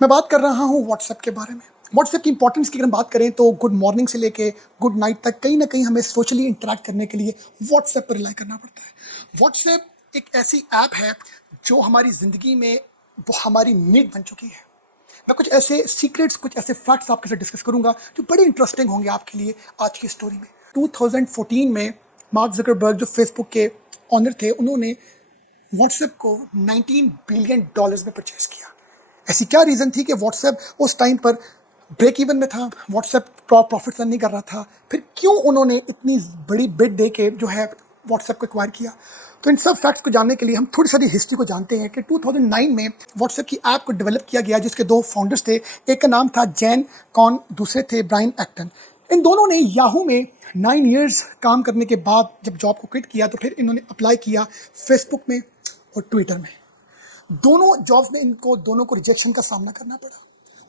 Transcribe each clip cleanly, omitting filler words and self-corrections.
मैं बात कर रहा हूँ व्हाट्सएप के बारे में। व्हाट्सएप की इंपॉर्टेंस की अगर हम बात करें तो गुड मॉर्निंग से लेके गुड नाइट तक कहीं ना कहीं हमें सोशली इंटरेक्ट करने के लिए व्हाट्सएप पर रिलाई करना पड़ता है। व्हाट्सएप एक ऐसी ऐप है जो हमारी ज़िंदगी में वो हमारी नीड बन चुकी है। मैं कुछ ऐसे सीक्रेट्स, कुछ ऐसे फैक्ट्स आपके साथ डिस्कस करूंगा जो बड़े इंटरेस्टिंग होंगे आपके लिए आज की स्टोरी में। 2014 में मार्क ज़करबर्ग जो फेसबुक के ऑनर थे, उन्होंने व्हाट्सएप को 19 बिलियन डॉलर्स में परचेज किया। ऐसी क्या रीज़न थी कि व्हाट्सएप उस टाइम पर ब्रेक इवन में था, व्हाट्सएप प्रॉफिट नहीं कर रहा था, फिर क्यों उन्होंने इतनी बड़ी बिड दे के जो है व्हाट्सएप को एक्वायर किया? तो इन सब फैक्ट्स को जानने के लिए हम थोड़ी सारी हिस्ट्री को जानते हैं कि 2009 में व्हाट्सएप की ऐप को डेवलप किया गया, जिसके दो फाउंडर्स थे। एक का नाम था जैन कॉन, दूसरे थे ब्रायन एक्टन। इन दोनों ने याहू में 9 इयर्स काम करने के बाद जब जॉब को क्विट किया तो फिर इन्होंने अप्लाई किया फेसबुक में और ट्विटर में। दोनों जॉब्स में इनको दोनों को रिजेक्शन का सामना करना पड़ा।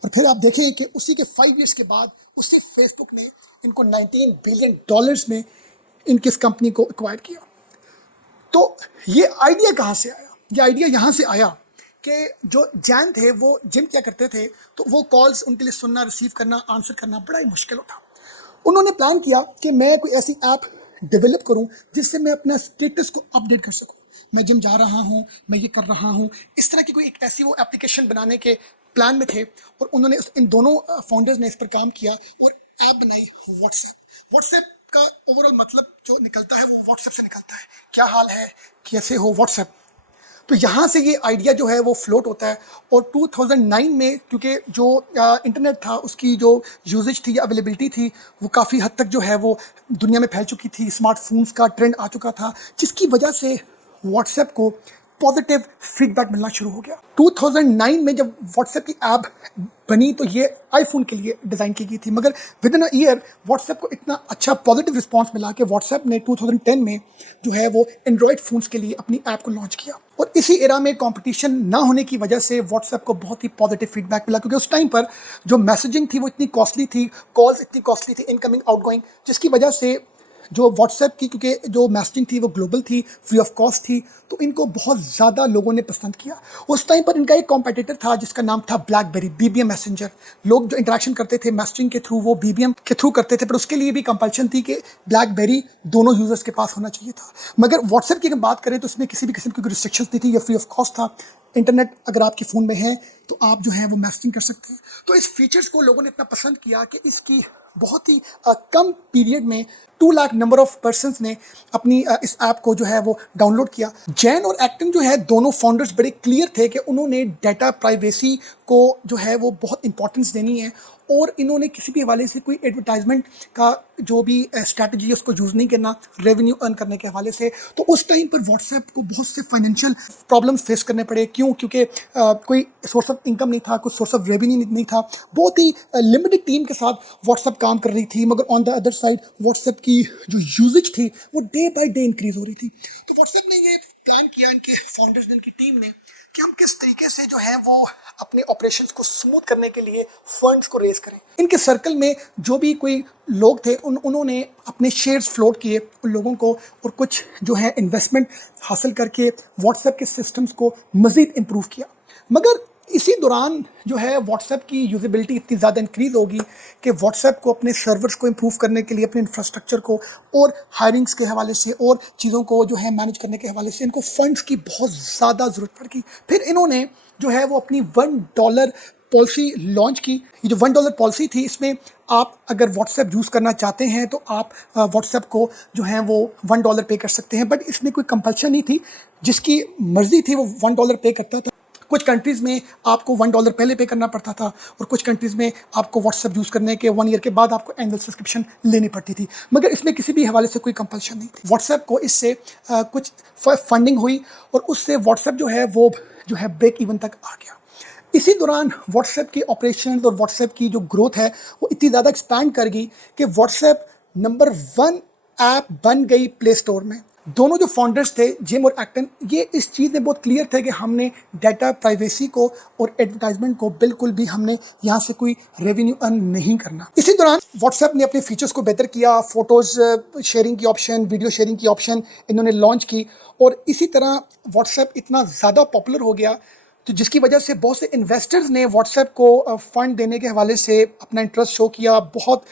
और फिर आप देखें कि उसी के 5 इयर्स के बाद उसी फेसबुक ने इनको 19 बिलियन डॉलर्स में इनकी इस कंपनी को एक्वायर किया। तो ये आइडिया कहाँ से आया? ये आइडिया यहाँ से आया कि जो जैन थे वो जिम क्या करते थे, तो वो कॉल्स उनके लिए सुनना, रिसीव करना, आंसर करना बड़ा ही मुश्किल होता। उन्होंने प्लान किया कि मैं कोई ऐसी ऐप डेवलप करूं जिससे मैं अपना स्टेटस को अपडेट कर सकूं। मैं जिम जा रहा हूं, मैं ये कर रहा हूं, इस तरह की कोई एक ऐसी वो एप्लीकेशन बनाने के प्लान में थे। और उन्होंने इन दोनों फाउंडर्स ने इस पर काम किया और ऐप बनाई व्हाट्सएप। व्हाट्सएप का ओवरऑल मतलब जो निकलता है वो व्हाट्सएप से निकलता है। क्या हाल है, कैसे हो व्हाट्सएप। तो यहाँ से ये आइडिया जो है वो फ्लोट होता है। और 2009 में क्योंकि जो इंटरनेट था उसकी जो यूजेज थी या अवेलेबिलिटी थी वो काफ़ी हद तक जो है वो दुनिया में फैल चुकी थी, स्मार्टफोन्स का ट्रेंड आ चुका था, जिसकी वजह से व्हाट्सएप को पॉजिटिव फीडबैक मिलना शुरू हो गया। 2009 में जब व्हाट्सएप की ऐप बनी तो ये आईफोन के लिए डिज़ाइन की गई थी, मगर with in a year WhatsApp को इतना अच्छा पॉजिटिव रिस्पांस मिला कि व्हाट्सएप ने 2010 में जो है वो एंड्रॉयड फ़ोन्स के लिए अपनी ऐप को लॉन्च किया। और इसी एरा में कंपटीशन ना होने की वजह से व्हाट्सएप को बहुत ही पॉजिटिव फीडबैक मिला, क्योंकि उस टाइम पर जो मैसेजिंग थी वो इतनी कॉस्टली थी, कॉल्स इतनी कॉस्टली थी, इनकमिंग आउटगोइंग, जिसकी वजह से जो व्हाट्सएप की, क्योंकि जो मैसेजिंग थी वो ग्लोबल थी, फ्री ऑफ कॉस्ट थी, तो इनको बहुत ज़्यादा लोगों ने पसंद किया। उस टाइम पर इनका एक कॉम्पिटिटर था जिसका नाम था ब्लैकबेरी, बीबीएम मैसेंजर। लोग जो इंटरेक्शन करते थे मैसेजिंग के थ्रू वो बीबीएम के थ्रू करते थे, पर उसके लिए भी कंपल्शन थी कि ब्लैकबेरी दोनों यूजर्स के पास होना चाहिए था। मगर व्हाट्सएप की अगर बात करें तो इसमें किसी भी किस्म की रिस्ट्रिक्शंस नहीं थी, ये फ्री ऑफ कॉस्ट था। इंटरनेट अगर आपके फ़ोन में है तो आप जो है वो मैसेजिंग कर सकते हैं। तो इस फीचर्स को लोगों ने इतना पसंद किया कि इसकी बहुत ही कम पीरियड में 2 लाख नंबर ऑफ पर्सन्स ने अपनी इस ऐप को जो है वो डाउनलोड किया। जैन और एक्टन जो है दोनों फाउंडर्स बड़े क्लियर थे कि उन्होंने डाटा प्राइवेसी को जो है वो बहुत इंपॉर्टेंस देनी है, और इन्होंने किसी भी हवाले से कोई एडवर्टाइजमेंट का जो भी स्ट्रैटेजी है उसको यूज़ नहीं करना, रेवेन्यू अर्न करने के हवाले से। तो उस टाइम पर व्हाट्सएप को बहुत से फाइनेंशियल प्रॉब्लम्स फेस करने पड़े। क्यों? क्योंकि कोई सोर्स ऑफ इनकम नहीं था, कुछ सोर्स ऑफ रेवेन्यू नहीं था, बहुत ही लिमिटेड टीम के साथ व्हाट्सएप काम कर रही थी। मगर on the other side WhatsApp की जो यूजेज थी वो डे बाय डे इंक्रीज हो रही थी। तो व्हाट्सएप ने ये प्लान किया, इनके फाउंडर्स ने, इनकी टीम ने, कि हम किस तरीके से जो है वो अपने ऑपरेशंस को स्मूथ करने के लिए फंड्स को रेज करें। इनके सर्कल में जो भी कोई लोग थे उन्होंने अपने शेयर्स फ्लोट किए उन लोगों को, और कुछ जो है इन्वेस्टमेंट हासिल करके व्हाट्सएप के सिस्टम्स को मज़ीद इम्प्रूव किया। मगर इसी दौरान जो है व्हाट्सएप की यूजेबिलिटी इतनी ज़्यादा इंक्रीज़ होगी कि व्हाट्सएप को अपने सर्वर्स को इम्प्रूव करने के लिए, अपने इंफ्रास्ट्रक्चर को और हायरिंग्स के हवाले से और चीज़ों को जो है मैनेज करने के हवाले से इनको फंड्स की बहुत ज़्यादा ज़रूरत पड़ गई। फिर इन्होंने जो है वो अपनी $1 पॉलिसी लॉन्च की। ये जो $1 पॉलिसी थी, इसमें आप अगर व्हाट्सएप यूज़ करना चाहते हैं तो आप व्हाट्सएप को जो है वो $1 पे कर सकते हैं, बट इसमें कोई कंपल्शन नहीं थी। जिसकी मर्ज़ी थी वो $1 पे करता था। कुछ कंट्रीज़ में आपको $1 पहले पे करना पड़ता था, और कुछ कंट्रीज़ में आपको व्हाट्सएप यूज़ करने के 1 ईयर के बाद आपको एनुअल सब्सक्रिप्शन लेनी पड़ती थी। मगर इसमें किसी भी हवाले से कोई कंपल्शन नहीं थी। व्हाट्सएप को इससे कुछ फंडिंग हुई और उससे व्हाट्सएप जो है वो जो है ब्रेक इवन तक आ गया। इसी दौरान व्हाट्सएप के ऑपरेशन और व्हाट्सएप की जो ग्रोथ है वो इतनी ज़्यादा एक्सपैंड कर गई कि व्हाट्सएप नंबर 1 ऐप बन गई प्ले स्टोर में। दोनों जो फाउंडर्स थे जिम और एक्टन, ये इस चीज़ में बहुत क्लियर थे कि हमने डाटा प्राइवेसी को और एडवर्टाइजमेंट को बिल्कुल भी हमने यहाँ से कोई रेवेन्यू अर्न नहीं करना। इसी दौरान व्हाट्सएप ने अपने फीचर्स को बेहतर किया, फ़ोटोज़ शेयरिंग की ऑप्शन, वीडियो शेयरिंग की ऑप्शन इन्होंने लॉन्च की, और इसी तरह व्हाट्सएप इतना ज़्यादा पॉपुलर हो गया तो जिसकी वजह से बहुत से इन्वेस्टर्स ने व्हाट्सएप को फंड देने के हवाले से अपना इंटरेस्ट शो किया। बहुत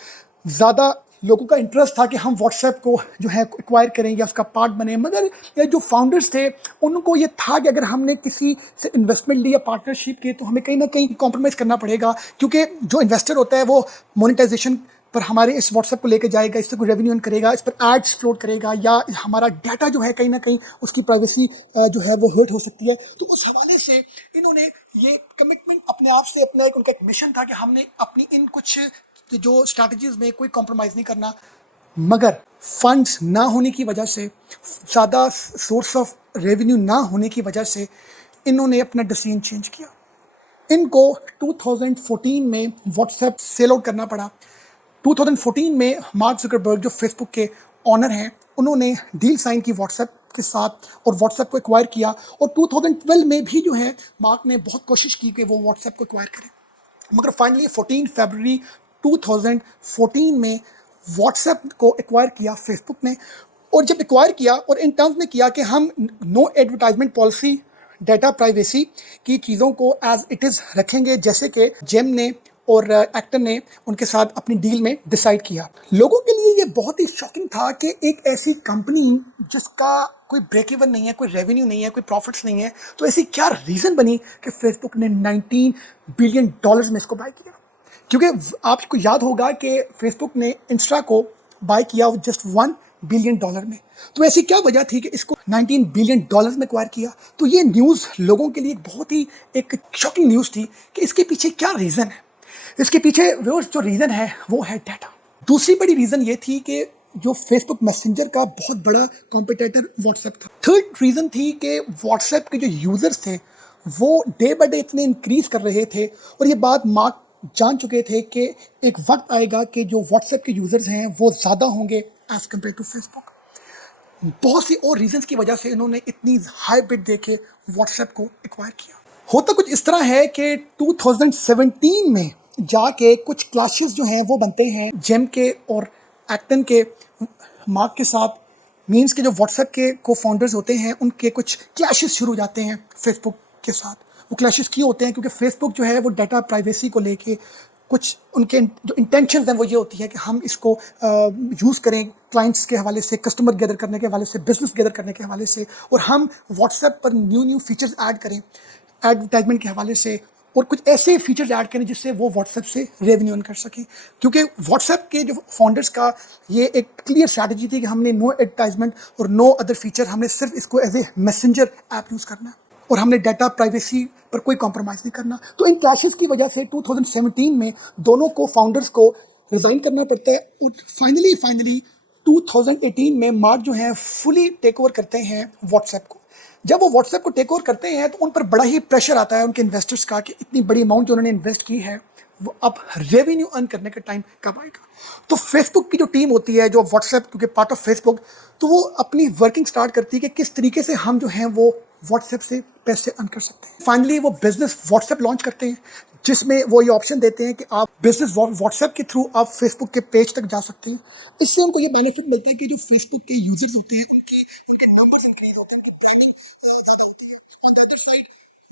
ज़्यादा लोगों का इंटरेस्ट था कि हम व्हाट्सएप को जो है एक्वायर करें या उसका पार्ट बने, मगर ये जो फाउंडर्स थे उनको ये था कि अगर हमने किसी से इन्वेस्टमेंट ली या पार्टनरशिप की तो हमें कहीं ना कहीं कॉम्प्रोमाइज़ करना पड़ेगा, क्योंकि जो इन्वेस्टर होता है वो मोनेटाइजेशन पर हमारे इस व्हाट्सएप को लेकर जाएगा, इससे कोई रेवेन्यू अर्न करेगा, इस पर एड्स फ्लोट करेगा, या हमारा डाटा जो है कहीं ना कहीं उसकी प्राइवेसी जो है वो हर्ट हो सकती है। तो उस हवाले से इन्होंने ये कमिटमेंट अपने आप से, अपना उनका एक मिशन था कि हमने अपनी इन कुछ जो स्ट्रैटेजीज में कोई कॉम्प्रोमाइज़ नहीं करना। मगर फंड्स ना होने की वजह से, ज़्यादा सोर्स ऑफ रेवेन्यू ना होने की वजह से इन्होंने अपना डिसीजन चेंज किया। इनको 2014 में व्हाट्सएप सेल आउट करना पड़ा। 2014 में मार्क जुकरबर्ग जो फेसबुक के ऑनर हैं, उन्होंने डील साइन की व्हाट्सएप के साथ और व्हाट्सएप को एक्वायर किया। और 2012 में भी जो है मार्क ने बहुत कोशिश की कि वो व्हाट्सएप को एक्वायर करें, मगर फाइनली 14 फरवरी 2014 में व्हाट्सएप को एक्वायर किया फेसबुक ने। और जब एक्वायर किया और इन टर्म्स में किया कि हम no advertisement policy, data privacy की चीज़ों को एज इट इज़ रखेंगे, जैसे कि जेम ने और एक्टर ने उनके साथ अपनी डील में डिसाइड किया। लोगों के लिए ये बहुत ही शॉकिंग था कि एक ऐसी कंपनी जिसका कोई ब्रेक इवन नहीं है, कोई रेवेन्यू नहीं है, कोई प्रॉफिट्स नहीं है, तो ऐसी क्या रीज़न बनी कि फेसबुक ने $19 बिलियन में इसको बाय किया। क्योंकि आपको याद होगा कि फेसबुक ने इंस्टा को बाय किया जस्ट $1 बिलियन में, तो ऐसी क्या वजह थी कि इसको $19 बिलियन में एक्वायर किया। तो ये न्यूज़ लोगों के लिए बहुत ही एक शॉकिंग न्यूज़ थी कि इसके पीछे क्या रीज़न है। इसके पीछे वो जो रीज़न है वो है डाटा। दूसरी बड़ी रीज़न ये थी कि जो फेसबुक मैसेंजर का बहुत बड़ा कॉम्पिटिटर व्हाट्सएप था। थर्ड रीज़न थी कि व्हाट्सएप के जो यूज़र्स थे वो डे बाय डे इतने इंक्रीज़ कर रहे थे, और ये बात मार्क जान चुके थे कि एक वक्त आएगा कि जो व्हाट्सएप के यूज़र्स हैं वो ज़्यादा होंगे एज़ कम्पेयर टू फेसबुक। बहुत सी और रीजंस की वजह से इन्होंने इतनी हाई बिड देके व्हाट्सएप को एक्वायर किया। होता कुछ इस तरह है कि 2017 में जाके कुछ क्लैशेस जो हैं वो बनते हैं जेम के और एक्टन के मार्क के साथ। मीन्स के जो व्हाट्सएप के को फाउंडर्स होते हैं उनके कुछ क्लैशेस शुरू हो जाते हैं फेसबुक के साथ। वो क्लैशेस क्यों होते हैं? क्योंकि फेसबुक जो है वो डाटा प्राइवेसी को लेके कुछ उनके जो इंटेंशन हैं वो ये होती है कि हम इसको यूज़ करें क्लाइंट्स के हवाले से, कस्टमर गैदर करने के हवाले से, बिजनेस गैदर करने के हवाले से, और हम व्हाट्सएप पर न्यू फीचर्स ऐड करें एडवर्टाइजमेंट के हवाले से, और कुछ ऐसे फीचर्स ऐड करें जिससे वो व्हाट्सएप से रेवेन्यू अर्न कर सकें। क्योंकि व्हाट्सएप के जो फाउंडर्स का ये एक क्लियर स्ट्रैटेजी थी कि हमने नो एडवर्टाइजमेंट और नो अदर फीचर, हमने सिर्फ इसको as a messenger app use करना है और हमने डाटा प्राइवेसी पर कोई कॉम्प्रोमाइज़ नहीं करना। तो इन क्लैशेस की वजह से 2017 में दोनों को फाउंडर्स को रिज़ाइन करना पड़ता है, और फाइनली 2018 में मार्क जो है फुली टेक ओवर करते हैं व्हाट्सएप को। जब वो व्हाट्सएप को टेक ओवर करते हैं तो उन पर बड़ा ही प्रेशर आता है उनके इन्वेस्टर्स का कि इतनी बड़ी अमाउंट जो उन्होंने इन्वेस्ट की है वो अब रेवेन्यू अर्न करने का टाइम कब आएगा। तो फेसबुक की जो टीम होती है, जो व्हाट्सएप क्योंकि पार्ट ऑफ फेसबुक, तो वो अपनी वर्किंग स्टार्ट करती है कि किस तरीके से हम जो हैं वो व्हाट्सएप से पैसे अर्न कर सकते हैं। फाइनली वो बिजनेस व्हाट्सएप लॉन्च करते हैं, जिसमें वो ये ऑप्शन देते हैं कि आप बिजनेस व्हाट्सएप के थ्रू आप फेसबुक के पेज तक जा सकते हैं। इससे उनको ये बेनिफिट मिलता है कि जो फेसबुक के यूजर्स होते हैं उनके नंबर्स इंक्रीज होते हैं, उनकी ट्रेनिंग ज़्यादा होती है। On the other side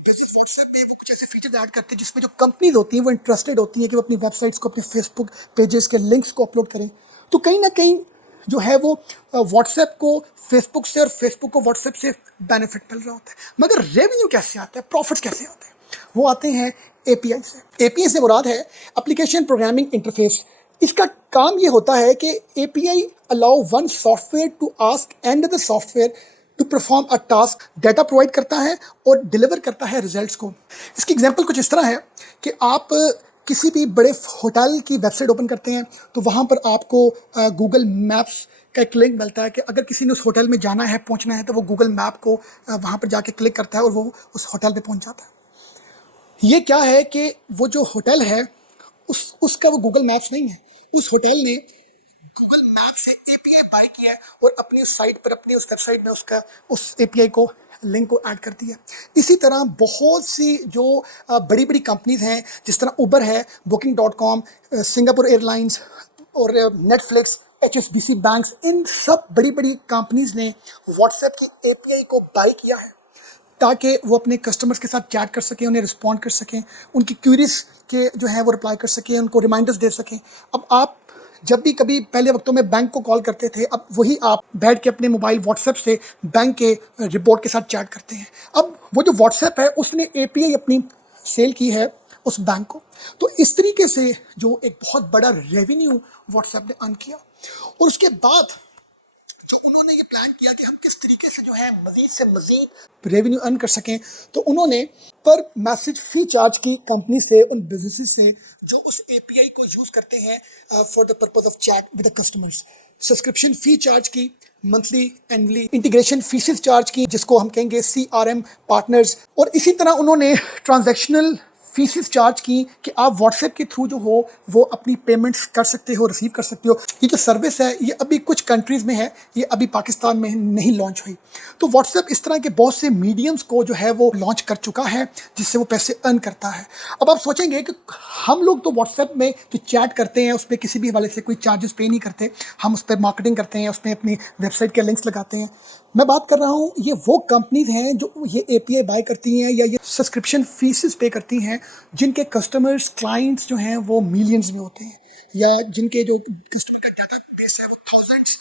business WhatsApp में वो कुछ ऐसे फीचर्स ऐड करते हैं जिसमें जो कंपनीज होती हैं वो इंटरेस्टेड होती हैं कि वो अपनी वेबसाइट्स को, अपने फेसबुक पेजेस के लिंक्स को अपलोड करें। तो कहीं ना कहीं जो है वो व्हाट्सएप को फेसबुक से और फेसबुक को व्हाट्सएप से बेनिफिट मिल रहा होता है। मगर रेवेन्यू कैसे आता है, प्रॉफिट्स कैसे आते हैं? वो आते हैं एपीआई से। एपीआई से मुराद है एप्लीकेशन प्रोग्रामिंग इंटरफेस। इसका काम ये होता है कि API allow one software to ask and the software to perform a task. Data provide करता है और डिलीवर करता है रिजल्ट्स को। इसकी एग्जांपल कुछ इस तरह है कि आप किसी भी बड़े होटल की वेबसाइट ओपन करते हैं तो वहाँ पर आपको गूगल मैप्स का एक लिंक मिलता है कि अगर किसी ने उस होटल में जाना है, पहुँचना है, तो वो गूगल मैप को वहाँ पर जाके क्लिक करता है और वो उस होटल पे पहुँच जाता है। ये क्या है कि वो जो होटल है उसका वो गूगल मैप्स नहीं है, उस होटल ने गूगल मैप से एपीआई बाय किया है और अपनी उस साइट पर, अपनी उस वेबसाइट में उसका उस एपीआई को लिंक को ऐड कर दिया। इसी तरह बहुत सी जो बड़ी बड़ी कंपनीज हैं, जिस तरह उबर है, Booking.com, सिंगापुर एयरलाइंस और नेटफ्लिक्स, HSBC बैंक्स, इन सब बड़ी बड़ी कंपनीज ने व्हाट्सएप की एपीआई को बाय किया है। ताकि वो अपने कस्टमर्स के साथ चैट कर सकें, उन्हें रिस्पॉन्ड कर सकें, उनकी क्यूरीज के जो है वो रिप्लाई कर सकें, उनको रिमाइंडर्स दे सकें। अब आप जब भी कभी पहले वक्तों में बैंक को कॉल करते थे, अब वही आप बैठ के अपने मोबाइल व्हाट्सएप से बैंक के रिपोर्ट के साथ चैट करते हैं। अब वो जो व्हाट्सएप है उसने एपीआई अपनी सेल की है उस बैंक को। तो इस तरीके से जो एक बहुत बड़ा रेवेन्यू व्हाट्सएप ने अर्न किया, और उसके बाद जो उन्होंने ये प्लान किया कि हम किस तरीके से जो है मजीद से मजीद रेवेन्यू अर्न कर सकें, तो उन्होंने पर मैसेज फी चार्ज की कंपनी से, उन बिजनेसेस से जो उस एपीआई को यूज करते हैं for the purpose of chat with the customers, subscription fee charge की, monthly annually integration fees charge की, जिसको हम कहेंगे सीआरएम पार्टनर्स, और इसी तरह उन्होंने ट्रांजैक्शनल फीसेस चार्ज की कि आप व्हाट्सएप के थ्रू जो हो वो अपनी पेमेंट्स कर सकते हो, रिसीव कर सकते हो। ये जो सर्विस है ये अभी कुछ कंट्रीज़ में है, ये अभी पाकिस्तान में नहीं लॉन्च हुई। तो व्हाट्सएप इस तरह के बहुत से मीडियम्स को जो है वो लॉन्च कर चुका है जिससे वो पैसे अर्न करता है। अब आप सोचेंगे कि हम लोग तो व्हाट्सएप में जो चैट करते हैं उस पर किसी भी हवाले से कोई चार्जेस पे नहीं करते, हम उस पर मार्केटिंग करते हैं, उसमें अपनी वेबसाइट के लिंक्स लगाते हैं। मैं बात कर रहा हूँ ये वो कंपनीज हैं जो ये एपीआई बाय करती हैं या ये सब्सक्रिप्शन फीसेस पे करती हैं, जिनके कस्टमर्स क्लाइंट्स जो हैं वो मिलियंस में होते हैं, या जिनके जो कस्टमर का डाटा बेस है वो थाउजेंड्स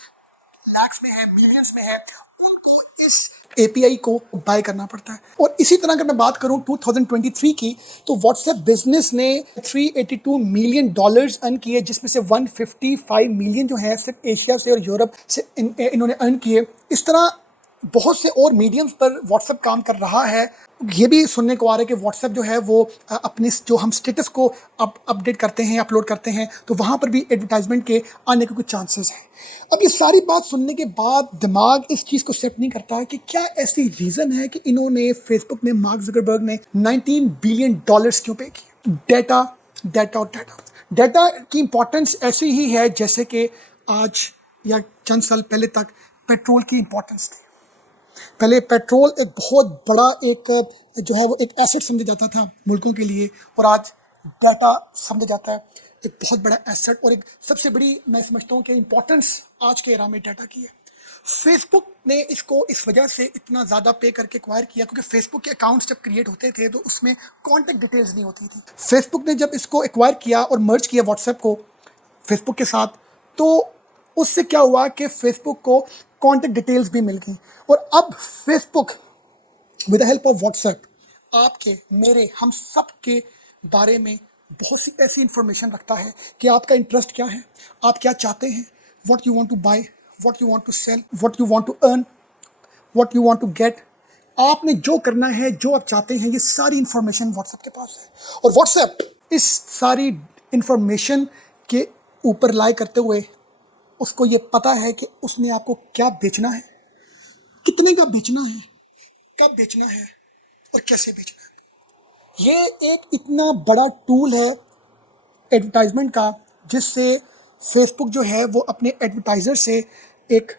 लाख्स में है, मिलियंस में है, उनको इस एपीआई को बाय करना पड़ता है। और इसी तरह अगर मैं बात करूं 2023 की, तो व्हाट्सएप बिजनेस ने $382 मिलियन अर्न किए, जिसमें से 155 मिलियन जो है सिर्फ एशिया से और यूरोप से इन्होंने अर्न किए। इस तरह बहुत से और मीडियम्स पर व्हाट्सएप काम कर रहा है। ये भी सुनने को आ रहा है कि व्हाट्सएप जो है वो अपने जो हम स्टेटस को अपडेट करते हैं, अपलोड करते हैं, तो वहाँ पर भी एडवर्टाइजमेंट के आने के कुछ चांसेस हैं। अब ये सारी बात सुनने के बाद दिमाग इस चीज़ को एक्सेप्ट नहीं करता कि क्या ऐसी रीज़न है कि इन्होंने फेसबुक ने, मार्क ज़करबर्ग ने $19 बिलियन क्यों पे किए। डाटा डाटा और डाटा की इंपॉर्टेंस ऐसी ही है जैसे कि आज या चंद साल पहले तक पेट्रोल की इंपॉर्टेंस थी। पहले पेट्रोल एक बहुत बड़ा एक जो है वो एक एसेट समझा जाता था मुल्कों के लिए, और आज डाटा समझा जाता है एक बहुत बड़ा एसेट, और एक सबसे बड़ी मैं समझता हूँ कि इंपॉर्टेंस आज के एरा में डाटा की है। फेसबुक ने इसको इस वजह से इतना ज़्यादा पे करके एक्वायर किया क्योंकि फेसबुक के अकाउंट्स जब क्रिएट होते थे तो उसमें कॉन्टैक्ट डिटेल्स नहीं होती थी। फेसबुक ने जब इसको एक्वायर किया और मर्ज किया व्हाट्सएप को फेसबुक के साथ, तो उससे क्या हुआ कि फेसबुक को कॉन्टैक्ट डिटेल्स भी मिल गई, और अब Facebook with the help of WhatsApp आपके, मेरे, हम सब के बारे में बहुत सी ऐसी इंफॉर्मेशन रखता है कि आपका इंटरेस्ट क्या है, आप क्या चाहते हैं, what you want to buy, what you want to sell, what you want to earn, what you want to get. आपने जो करना है, जो आप चाहते हैं, ये सारी इंफॉर्मेशन व्हाट्सएप के पास है, और व्हाट्सएप इस सारी इंफॉर्मेशन के ऊपर लाई करते हुए उसको ये पता है कि उसने आपको क्या बेचना है, कितने का बेचना है, कब बेचना है और कैसे बेचना है। ये एक इतना बड़ा टूल है एडवर्टाइजमेंट का जिससे फेसबुक जो है वो अपने एडवर्टाइजर से एक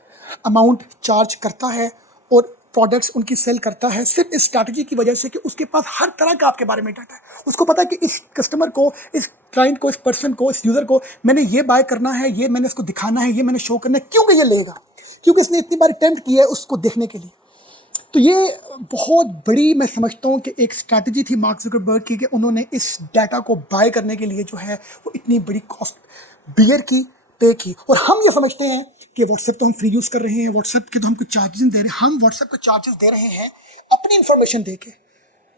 अमाउंट चार्ज करता है और प्रोडक्ट्स उनकी सेल करता है, सिर्फ इस स्ट्रैटेजी की वजह से कि उसके पास हर तरह का आपके बारे में डाटा है। उसको पता है कि इस कस्टमर को, इस क्लाइंट को, इस पर्सन को, इस यूज़र को मैंने ये बाय करना है, ये मैंने इसको दिखाना है, ये मैंने शो करना है, क्योंकि ये लेगा, क्योंकि इसने इतनी बार अटेम्प्ट किया है उसको देखने के लिए। तो ये बहुत बड़ी मैं समझता हूँ कि एक स्ट्रैटेजी थी मार्क ज़करबर्ग की कि उन्होंने इस डाटा को बाय करने के लिए जो है वो इतनी बड़ी कॉस्ट बियर की, पे की। और हम ये समझते हैं कि व्हाट्सएप तो हम फ्री यूज़ कर रहे हैं, व्हाट्सएप के तो हम कुछ चार्जेस दे रहे हैं। हम व्हाट्सएप को चार्जेस दे रहे हैं अपनी इंफॉर्मेशन दे के,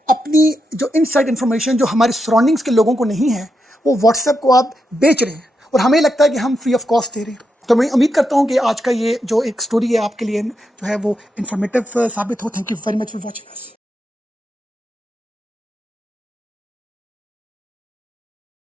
अपनी जो इनसाइड इंफॉर्मेशन जो हमारे सराउंडिंग्स के लोगों को नहीं है वो व्हाट्सएप को आप बेच रहे हैं, और हमें लगता है कि हम फ्री ऑफ कॉस्ट दे रहे हैं। तो मैं उम्मीद करता हूँ कि आज का ये जो एक स्टोरी है आपके लिए जो है वो इन्फॉर्मेटिव साबित हो। Thank you very much for watching us.